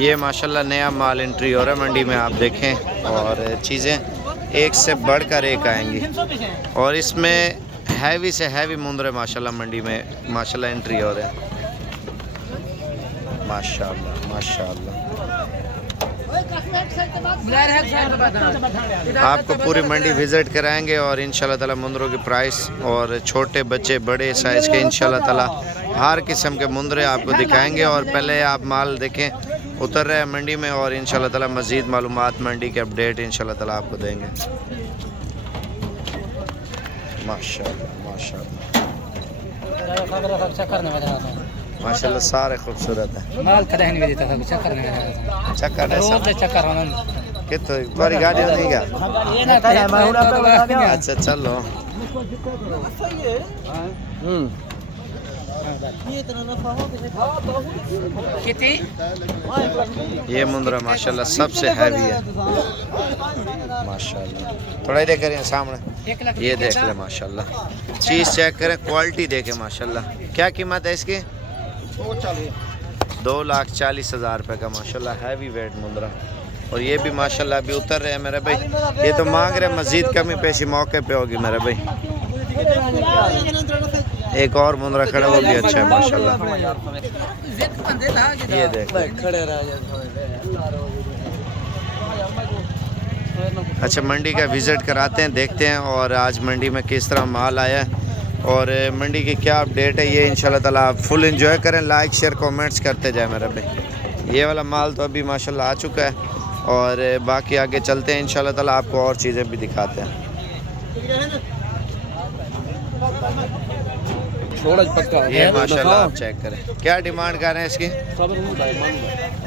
ये माशाल्लाह नया माल एंट्री हो रहा है मंडी में, आप देखें, और चीज़ें एक से बढ़कर एक आएंगी। और इसमें हैवी से हैवी मुंदरे माशाल्लाह मंडी में माशाल्लाह एंट्री हो रहे हैं। माशाल्लाह माशाल्लाह। आपको पूरी मंडी विज़िट कराएंगे और इंशाल्लाह ताला मुंदरों की प्राइस और छोटे बच्चे बड़े साइज़ के इंशाल्लाह ताला हर किस्म के मुंदरे आपको दिखाएंगे। और पहले आप माल देखें उतर रहे हैं मंडी में, और इंशाल्लाह ताला मज़ीद मालूमात मंडी के अपडेट इंशाल्लाह ताला आपको देंगे। माशाल्लाह माशाल्लाह माशाल्लाह, सारे खूबसूरत है। माल कदे नहीं देता था, चक्कर नहीं देता। चक्कर रोज चक्कर होना कितो तुम्हारी गाड़ी नहीं क्या? अच्छा चलो। ये मुंदरा माशाल्लाह सबसे हैवी है माशाल्लाह। थोड़ा ही देख रहे हैं सामने, ये देख ले माशाल्लाह, चीज़ चेक करें, क्वालिटी देखें माशाल्लाह। क्या कीमत है इसकी? 2,40,000 रुपये का माशाल्लाह हैवी वेट मुंदरा। और ये भी माशाल्लाह अभी उतर रहे हैं मेरे भाई, ये तो मांग रहे हैं मज़ीद कमी पेशी मौके पे होगी मेरे भाई। एक और मुंदरा खड़ा, वो भी अच्छा है माशाल्लाह। ये देख अच्छा, मंडी का विज़िट कराते हैं, देखते हैं और आज मंडी में किस तरह माल आया है और मंडी की क्या अपडेट है, ये इंशाल्लाह ताला आप फुल एंजॉय करें, लाइक शेयर कमेंट्स करते जाए मेरे भाई। ये वाला माल तो अभी माशाल्लाह आ चुका है और बाकी आगे चलते हैं इंशाल्लाह ताला, आपको और चीज़ें भी दिखाते हैं। ये माशाल्लाह आप चेक करें, क्या डिमांड कर रहे हैं इसकी?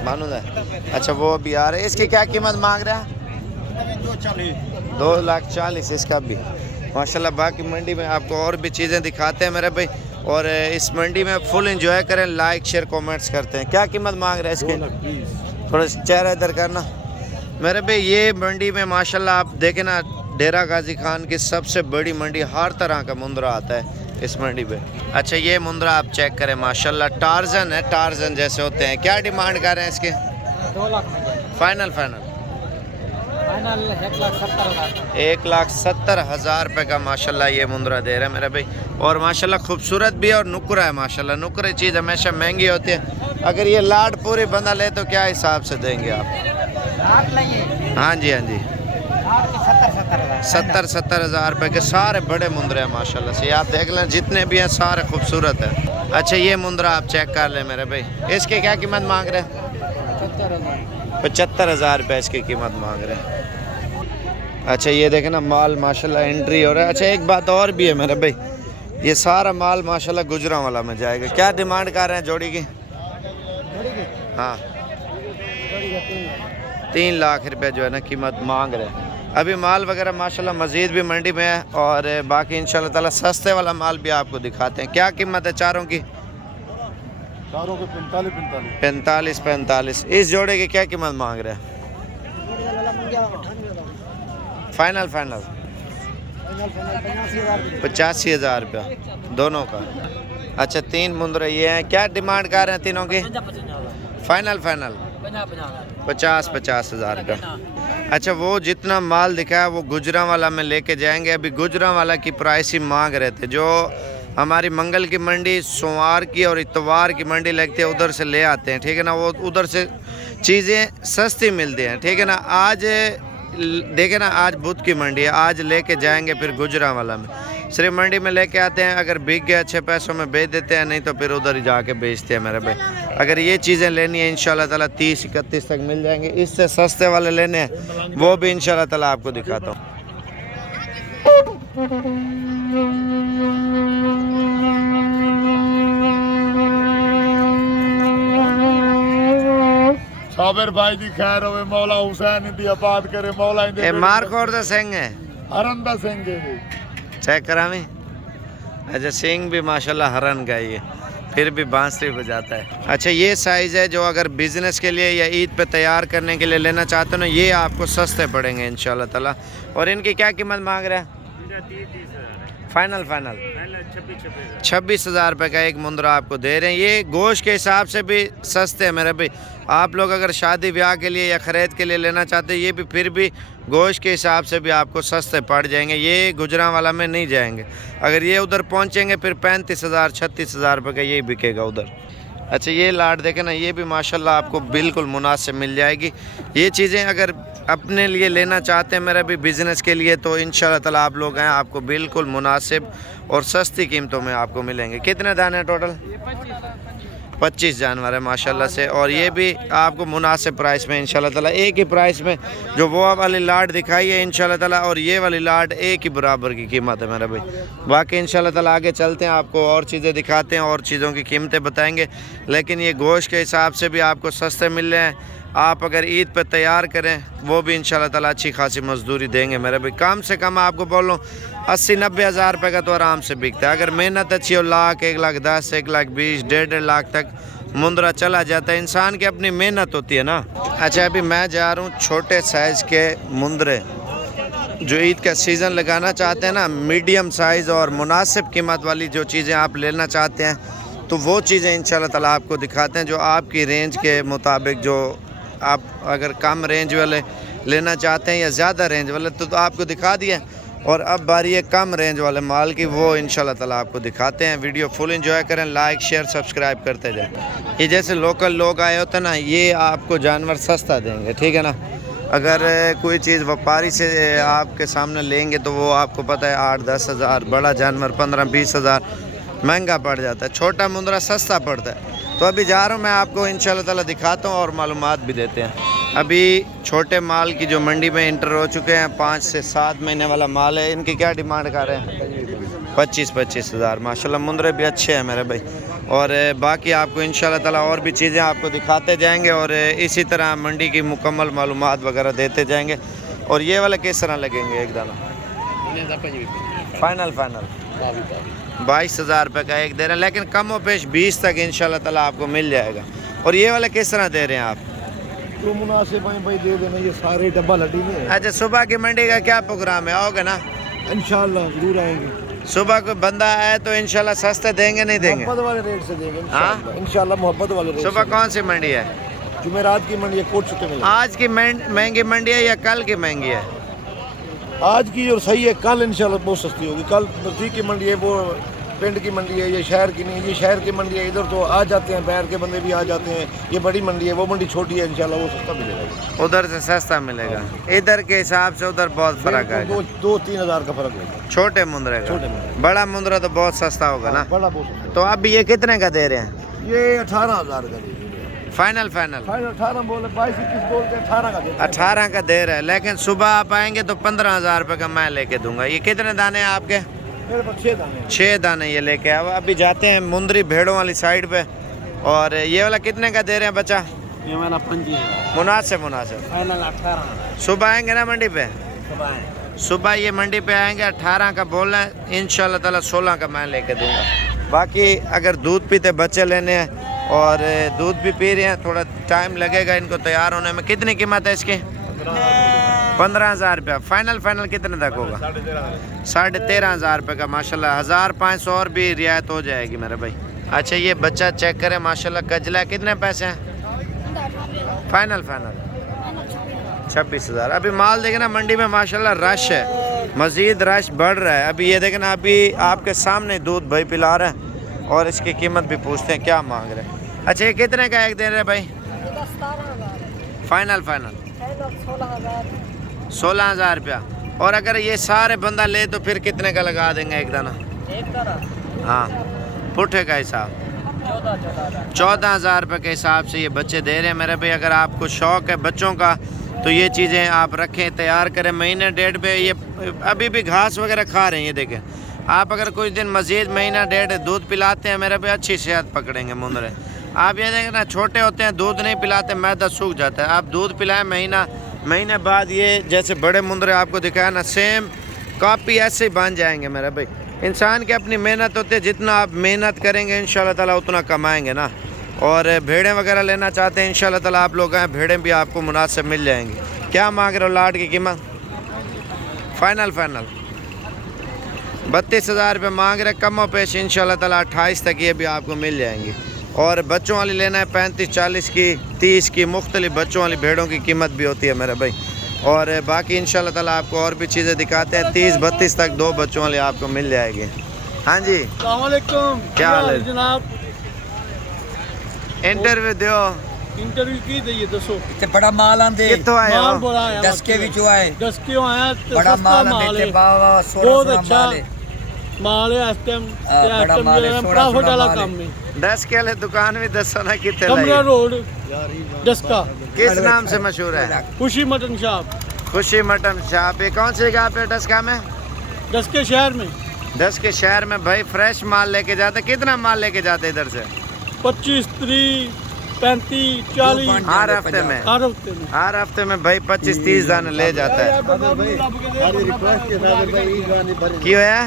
मानूद है। अच्छा वो भी आ रहे हैं, इसकी क्या कीमत मांग रहा है? 2,40,000 इसका भी माशाल्लाह। बाकी मंडी में आपको और भी चीज़ें दिखाते हैं मेरे भाई, और इस मंडी में फुल एंजॉय करें, लाइक शेयर कमेंट्स करते हैं। क्या कीमत मांग रहे हैं इसके? थोड़ा चेहरा इधर करना मेरे भाई। ये मंडी में माशाल्लाह आप देखें ना, डेरा गाजी खान की सबसे बड़ी मंडी, हर तरह का मुंदरा आता है इस मंडी पे। अच्छा ये मुंदरा आप चेक करें माशाल्लाह, टार्जन है, टार्जन जैसे होते हैं। क्या डिमांड कर रहे हैं इसके? 2 लाख फाइनल 1,70,000 रुपये का माशाल्लाह ये मुंदरा दे रहे हैं मेरे भाई। और माशाल्लाह खूबसूरत भी है और नुकरा है माशाल्लाह। नुकरे चीज़ हमेशा महंगी होती है, अगर ये लाड पूरी बंदा ले तो क्या हिसाब से देंगे आप? हाँ जी हाँ जी, 70,000 रुपये के सारे बड़े मुंदरे हैं माशाल्लाह से। आप देख लें जितने भी हैं सारे खूबसूरत है। अच्छा ये मुंदरा आप चेक कर लें मेरे भाई, इसकी क्या कीमत मांग रहे हैं? 75,000 रुपये इसकी कीमत मांग रहे हैं। अच्छा ये देखें ना माल माशाल्लाह एंट्री हो रहा है। अच्छा एक बात और भी है मेरे भाई, ये सारा माल माशाल्लाह गुजरांवाला में जाएगा। क्या डिमांड कर रहे हैं जोड़ी की? हाँ 3 लाख रुपए जो है ना कीमत मांग रहे हैं। अभी माल वगैरह माशाल्लाह मज़ीद भी मंडी में है, और बाकी इंशाल्लाह ताला सस्ते वाला माल भी आपको दिखाते हैं। क्या कीमत है चारों की? चारों को 45। इस जोड़े की क्या कीमत मांग रहे हैं? फाइनल 85,000 रुपया दोनों का। अच्छा 3 मुंदरे ये हैं, क्या डिमांड कर रहे हैं तीनों की? फाइनल 50,000 रुपया। अच्छा वो जितना माल दिखाया वो गुजरांवाला में लेके जाएंगे। अभी गुजरांवाला की प्राइस ही मांग रहे थे। जो हमारी मंगल की मंडी, सोमवार की और इतवार की मंडी लगती है, उधर से ले आते हैं, ठीक है ना, वो उधर से चीज़ें सस्ती मिलती हैं, ठीक है ना। आज देखे ना, आज बुध की मंडी है, आज लेके जाएंगे फिर गुजरांवाला में, सिर्फ मंडी में लेके आते हैं, अगर बिक गए अच्छे पैसों में बेच देते हैं, नहीं तो फिर उधर ही जाके बेचते हैं मेरे भाई। अगर ये चीज़ें लेनी है इंशाल्लाह ताला 30-31 तक मिल जाएंगे। इससे सस्ते वाले लेने हैं वो भी इंशाल्लाह ताला आपको दिखाता हूँ। साबिर भाई दी खैर होवे, मौला हुसैन दी आबाद करे, मौला इंदे मारकोट दा सिंह है, हरन दा सिंह है। चेक करावी। अच्छा सिंह भी माशाल्लाह हरन का ही है, फिर भी बांसुरी बजाता है। अच्छा ये साइज़ है जो अगर बिज़नेस के लिए या ईद पे तैयार करने के लिए लेना चाहते हो ना, ये आपको सस्ते पड़ेंगे इंशाल्लाह ताला। और इनकी क्या कीमत मांग रहे हैं? फाइनल 26,000 रुपये का एक मुंद्रा आपको दे रहे हैं। ये गोश्त के हिसाब से भी सस्ते हैं मेरे भाई। आप लोग अगर शादी ब्याह के लिए या ख़रीद के लिए लेना चाहते हैं, ये भी फिर भी गोश्त के हिसाब से भी आपको सस्ते पड़ जाएंगे। ये गुजरांवाला में नहीं जाएंगे। अगर ये उधर पहुंचेंगे फिर 35,000 36,000 रुपये का यही बिकेगा उधर। अच्छा ये लाट देखें ना, ये भी माशाल्लाह आपको बिल्कुल मुनासिब मिल जाएगी। ये चीज़ें अगर अपने लिए लेना चाहते हैं मेरा भी बिज़नेस के लिए, तो इंशाल्लाह ताला आप लोग हैं, आपको बिल्कुल मुनासिब और सस्ती कीमतों में आपको मिलेंगे। कितने दाने हैं टोटल? 25 जानवर है माशाल्लाह से, और ये भी आपको मुनासिब प्राइस में इंशाल्लाह ताला, एक ही प्राइस में जो वो वाली लाट दिखाई है इंशाल्लाह ताला, और ये वाली लाट एक ही बराबर की कीमत है मेरा भाई। बाकी इंशाल्लाह ताला आगे चलते हैं, आपको और चीज़ें दिखाते हैं और चीज़ों की कीमतें बताएंगे। लेकिन ये गोश्त के हिसाब से भी आपको सस्ते मिल रहे हैं। आप अगर ईद पे तैयार करें वो भी इंशाल्लाह ताला अच्छी खासी मजदूरी देंगे मेरे भाई। कम से कम आपको बोल लो 80-90 हज़ार रुपये का तो आराम से बिकता है। अगर मेहनत अच्छी हो, लाख 1,10,000 1,20,000 1.5 लाख तक मुंद्रा चला जाता है। इंसान की अपनी मेहनत होती है ना। अच्छा अभी मैं जा रहा हूँ छोटे साइज़ के मुंद्रे, जो ईद का सीज़न लगाना चाहते हैं ना, मीडियम साइज़ और मुनासिब कीमत वाली जो चीज़ें आप लेना चाहते हैं, तो वो चीज़ें इंशाल्लाह ताला आपको दिखाते हैं जो आपकी रेंज के मुताबिक। जो आप अगर कम रेंज वाले लेना चाहते हैं या ज़्यादा रेंज वाले तो आपको दिखा दिया। और अब बारी है कम रेंज वाले माल की, वो इंशाल्लाह ताला आपको दिखाते हैं। वीडियो फुल एंजॉय करें, लाइक शेयर सब्सक्राइब करते जाएं। ये जैसे लोकल लोग आए होते हैं ना, ये आपको जानवर सस्ता देंगे, ठीक है ना। अगर कोई चीज़ व्यापारी से आपके सामने लेंगे तो वो आपको पता है 8-10 हज़ार, बड़ा जानवर 15-20 हज़ार महंगा पड़ जाता है, छोटा मुंद्रा सस्ता पड़ता है। तो अभी जा रहा हूँ मैं, आपको इंशाल्लाह ताला दिखाता हूँ और मालूमात भी देते हैं। अभी छोटे माल की जो मंडी में इंटर हो चुके हैं, 5 से 7 महीने वाला माल है। इनकी क्या डिमांड कर रहे हैं? 25 हज़ार। माशाल्लाह मुंद्रे भी अच्छे हैं मेरे भाई। और बाकी आपको इंशाल्लाह ताला और भी चीज़ें आपको दिखाते जाएंगे और इसी तरह मंडी की मुकम्मल मालूमात वगैरह देते जाएंगे। और ये वाला किस तरह लगेंगे एक दाना? फाइनल 22,000 रुपये का एक दे रहे हैं, लेकिन कम व पेश 20 तक इंशाल्लाह ताला आपको मिल जाएगा। और ये वाला किस तरह दे रहे हैं आप? तो मुनासिब भाई दे देना, ये सारे डब्बा लड्डी में। अच्छा सुबह की मंडी का क्या प्रोग्राम है, आओगे ना? इंशाल्लाह जरूर आएंगे। सुबह को बंदा आए तो इंशाल्लाह सस्ते देंगे नहीं देंगे? मोहब्बत वाले रेट से देंगे हाँ? इंशाल्लाह मोहब्बत वाले रेट। सुबह कौन सी मंडी है? जुमेरात की मंडी है, कोट चुके में। आज की महंगी मंडी है या कल की महंगी है? आज की और सही है, कल इंशाल्लाह बहुत सस्ती होगी। कल नज़दीक की मंडी है, वो पिंड की मंडी है, ये शहर की नहीं है। ये शहर की मंडी है, इधर तो आ जाते हैं बैर के बंदे भी आ जाते हैं। ये बड़ी मंडी है, वो मंडी छोटी है, इंशाल्लाह वो सस्ता मिलेगा। उधर से सस्ता मिलेगा, इधर के हिसाब से उधर बहुत फर्क है। 2-3 हज़ार का फर्क है छोटे मुंद्रे का। छोटे मुंद्रे। बड़ा मुंद्रा तो बहुत सस्ता होगा ना। बड़ा बहुत सस्ता। तो अब ये कितने का दे रहे हैं? ये 18,000 का दे। फाइनल 18 बोले, 22-21 बोलते 18 का दे। 18 का दे रहा है, लेकिन सुबह आप आएंगे तो 15,000 रुपये का मैं लेके दूंगा। ये कितने दाने हैं आपके? मेरे पास 6 दाने। 6 दाने ये लेके आओ। अभी जाते हैं मुंदरी भेड़ों वाली साइड पे। और ये वाला कितने का दे रहे हैं बच्चा? ये वाला 25 मुनासिब फाइनल 18। सुबह आएंगे ना मंडी पे? सुबह ये मंडी पे आएंगे, 18 का बोल रहे हैं, इंशाल्लाह ताला 16 का मैं लेके दूंगा। बाकी अगर दूध पीते बच्चे लेने हैं और दूध भी पी रहे हैं, थोड़ा टाइम लगेगा इनको तैयार होने में। कितनी कीमत है इसकी? 15,000 रुपया। फाइनल कितने तक होगा? 13,500 रुपये का। माशाल्लाह 1,500 और भी रियायत हो जाएगी मेरे भाई। अच्छा ये बच्चा चेक करें, माशाल्लाह कजला। कितने पैसे हैं? फाइनल 26,000। अभी माल देखे ना मंडी में माशाल्लाह रश है, मज़ीद रश बढ़ रहा है। अभी ये देखें ना, अभी आपके सामने दूध भाई पिला रहे हैं और इसकी कीमत भी पूछते हैं क्या मांग रहे हैं। अच्छा ये कितने का एक दे रहे भाई? फाइनल 16,000 रुपया। और अगर ये सारे बंदा ले तो फिर कितने का लगा देंगे एक दाना? हाँ पुट्ठे का हिसाब 14,000 रुपये के हिसाब से ये बच्चे दे रहे हैं मेरे भाई। अगर आपको शौक़ है बच्चों का तो ये चीज़ें आप रखें, तैयार करें। महीने डेढ़ पे ये अभी भी घास वगैरह खा रहे हैं। ये देखें, आप अगर कुछ दिन मज़ीद महीना डेढ़ दूध पिलाते हैं मेरे पे, अच्छी सेहत पकड़ेंगे मुंदरे। आप ये देखें ना, छोटे होते हैं दूध नहीं पिलाते, मैदा सूख जाता है। आप दूध पिलाएं महीने बाद ये जैसे बड़े मुंदरे आपको दिखाया ना, सेम कॉपी ऐसे ही बन जाएंगे मेरे भाई। इंसान की अपनी मेहनत होती है, जितना आप मेहनत करेंगे इंशाल्लाह ताला उतना कमाएंगे ना। और भेड़ें वगैरह लेना चाहते हैं इंशाल्लाह ताला आप लोग आएँ, भेड़ें भी आपको मुनासिब मिल जाएंगी। क्या मांग रहे हो लाट की कीमत? फाइनल 32,000 रुपये मांग रहे, कमो पेश इंशाल्लाह ताला 28 तक ये भी आपको मिल जाएंगी। और बच्चों वाली लेना है 35-40 की, 30 की, मुख्तलिफ बच्चों वाली भेड़ों की कीमत भी होती है मेरे भाई। और बाकी इंशाल्लाह ताला आपको और भी चीज़ें दिखाते हैं। 30-32 तक 2 बच्चों वाली आपको मिल जाएगी। हाँ जी, क्या हाल है जनाब? इंटरव्यू दो, इंटरव्यू की दइए दसो ते बड़ा माल आंदे कितों आए माल हो? बड़ा आया दसके विचों आए दस क्यों आया ते बड़ा सस्ता माल माल आंदे है ते बावा बहुत 16 अच्छा माल है माल है इस टाइम बड़ा माल है, प्रॉफिट वाला माल है। काम है। 10 के लिए दुकान भी 10 ना कितने कमरा लाई? रोड डस्का किस नाम से मशहूर है? खुशी मटन शॉप खुशी मटन शॉप। ये कौन सी जगह पे डस्का में? दस के शहर में 10 के शहर में भाई फ्रेश माल लेके जाते। कितना माल लेके जाते इधर से 25, 30, 35, 40 हर हफ्ते में? हर हफ्ते में। हर हफ्ते में भाई 25-30 दाने ले जाता है। क्यों है?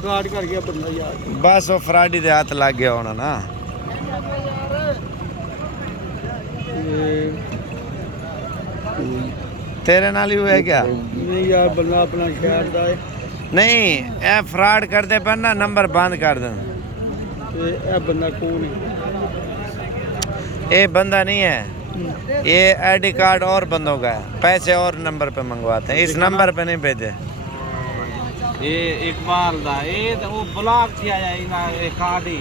फ्रॉड कर गया बंदा यार। बस वो फ्राडी दे हाथ लग गया होना ना। तेरे नाल ही हुआ है क्या? नहीं यार बंदा अपना शहर दा है नहीं, ए फ्रॉड करते पर ना नंबर बंद कर दें। ते ए बंदा कौन है? ये बंदा नहीं है, ये आईडी कार्ड और बंदों का है, पैसे और नंबर पे मंगवाते हैं, इस नंबर पे नहीं भेजे। ये इकबाल दा ये तो वो ब्लॉक किया जाएगा ये कार्ड ही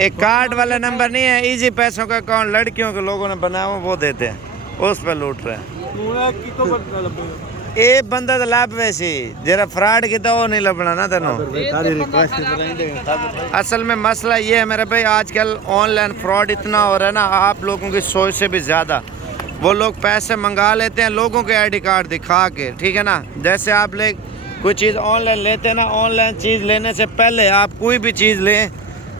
एक कार्ड वाला नंबर नहीं है, इजी पैसों का अकाउंट लड़कियों के लोगों ने बनाया हुआ, वो देते हैं, उस पर लूट रहे हैं। पूरा की तो बंदा लगे ये बंदा तो लाभ वैसी जरा फ्रॉड की तो वो नहीं लबना ना तेनों। असल में मसला ये है मेरे भाई, आजकल ऑनलाइन फ्रॉड इतना हो रहा है ना, आप लोगों की सोच से भी ज़्यादा वो लोग पैसे मंगा लेते हैं लोगों के आईडी कार्ड दिखा के, ठीक है ना। जैसे आप ले कोई चीज़ ऑनलाइन लेते हैं ना, ऑनलाइन चीज़ लेने से पहले आप कोई भी चीज़ लें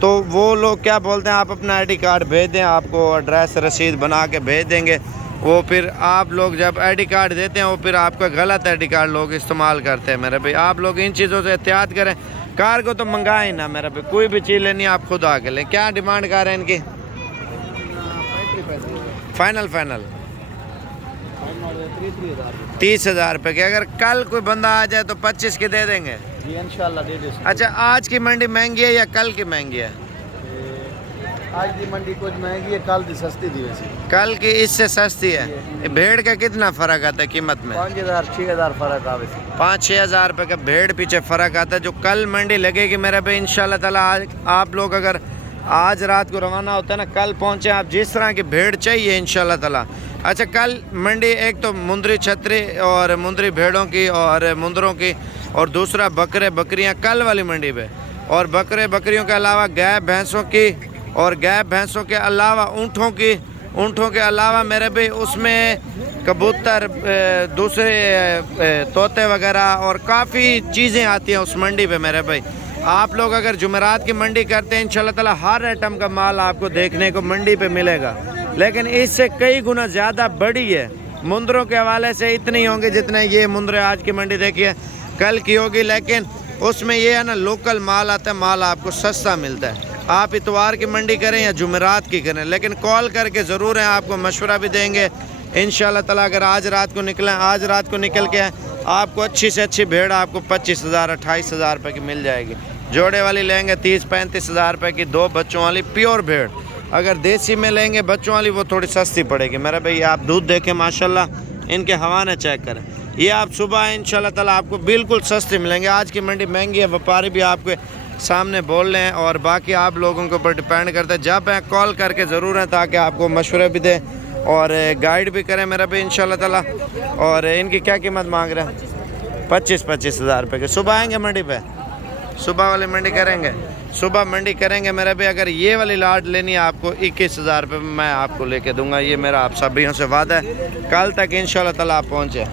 तो वो लोग क्या बोलते हैं, आप अपना आईडी कार्ड भेज दें, आपको एड्रेस रसीद बना के भेज देंगे। वो फिर आप लोग जब आईडी कार्ड देते हैं वो फिर आपका गलत आईडी कार्ड लोग इस्तेमाल करते हैं मेरे भाई। आप लोग इन चीज़ों से एहतियात करें। कार को तो मंगाए ना मेरे भाई, कोई भी चीज़ लेनी है आप खुद आके लें। क्या डिमांड कर रहे हैं इनकी? फाइनल 30,000 रुपये की। अगर कल कोई बंदा आ जाए तो 25 की दे देंगे जी इंशाल्लाह दे दे। अच्छा, आज की मंडी महंगी है या कल की महंगी है? आज की मंडी कुछ महंगी है, कल दी सस्ती थी वैसे। कल की इससे सस्ती है। भेड़ का कितना फ़र्क आता है कीमत में? 5,000-6,000 फर्क आ वैसे। 5-6 हज़ार रुपये का भेड़ पीछे फ़र्क आता है। जो कल मंडी लगेगी मेरे भाई इंशाल्लाह ताला, आज आप लोग अगर आज रात को रवाना होता है ना, कल पहुँचे आप, जिस तरह की भेड़ चाहिए इंशाल्लाह ताला। अच्छा, कल मंडी एक तो मुंदरी छतरी और मुंदरी भेड़ों की और मुंदरों की, और दूसरा बकरे बकरियां कल वाली मंडी पे, और बकरे बकरियों के अलावा गाय भैंसों की, और गाय भैंसों के अलावा ऊँटों के अलावा मेरे भाई उसमें कबूतर, दूसरे तोते वगैरह और काफ़ी चीज़ें आती हैं उस मंडी पे मेरे भाई। आप लोग अगर जुमेरात की मंडी करते हैं इंशाल्लाह ताला हर आइटम का माल आपको देखने को मंडी पे मिलेगा, लेकिन इससे कई गुना ज़्यादा बड़ी है। मुंदरों के हवाले से इतनी होंगी जितने ये मुंदरे आज की मंडी देखिए कल की होगी, लेकिन उसमें ये है ना लोकल माल आता है, माल आपको सस्ता मिलता है। आप इतवार की मंडी करें या जुमेरात की करें, लेकिन कॉल करके ज़रूर है, आपको मशवरा भी देंगे इंशाल्लाह ताला। अगर आज रात को निकलें, आज रात को निकल के आपको अच्छी से अच्छी भेड़ आपको 25,000-28,000 रुपये की मिल जाएगी। जोड़े वाली लेंगे 30-35 हज़ार रुपये की, 2 बच्चों वाली प्योर भेड़। अगर देसी में लेंगे बच्चों वाली वो थोड़ी सस्ती पड़ेगी मेरा भाई। आप दूध देखें माशाल्लाह, इनके हवाने चेक करें, ये आप सुबह इंशाल्लाह ताला आपको बिल्कुल सस्ते मिलेंगे। आज की मंडी महंगी है, व्यापारी भी आपके सामने बोल रहे हैं, और बाकी आप लोगों के ऊपर डिपेंड करता है। जब है कॉल करके ज़रूर है, ताकि आपको मशवरे भी दें और गाइड भी करें मेरा भाई इंशाल्लाह ताला। और इनकी क्या कीमत मांग रहे हैं? 25-25 हज़ार रुपये के। सुबह आएँगे मंडी पे, सुबह वाली मंडी करेंगे, सुबह मंडी करेंगे मेरे भाई। अगर ये वाली लाट लेनी है आपको 21,000 रुपये मैं आपको लेके दूंगा, ये मेरा आप सभी से वादा है। कल तक इंशाल्लाह ताला आप पहुँचे।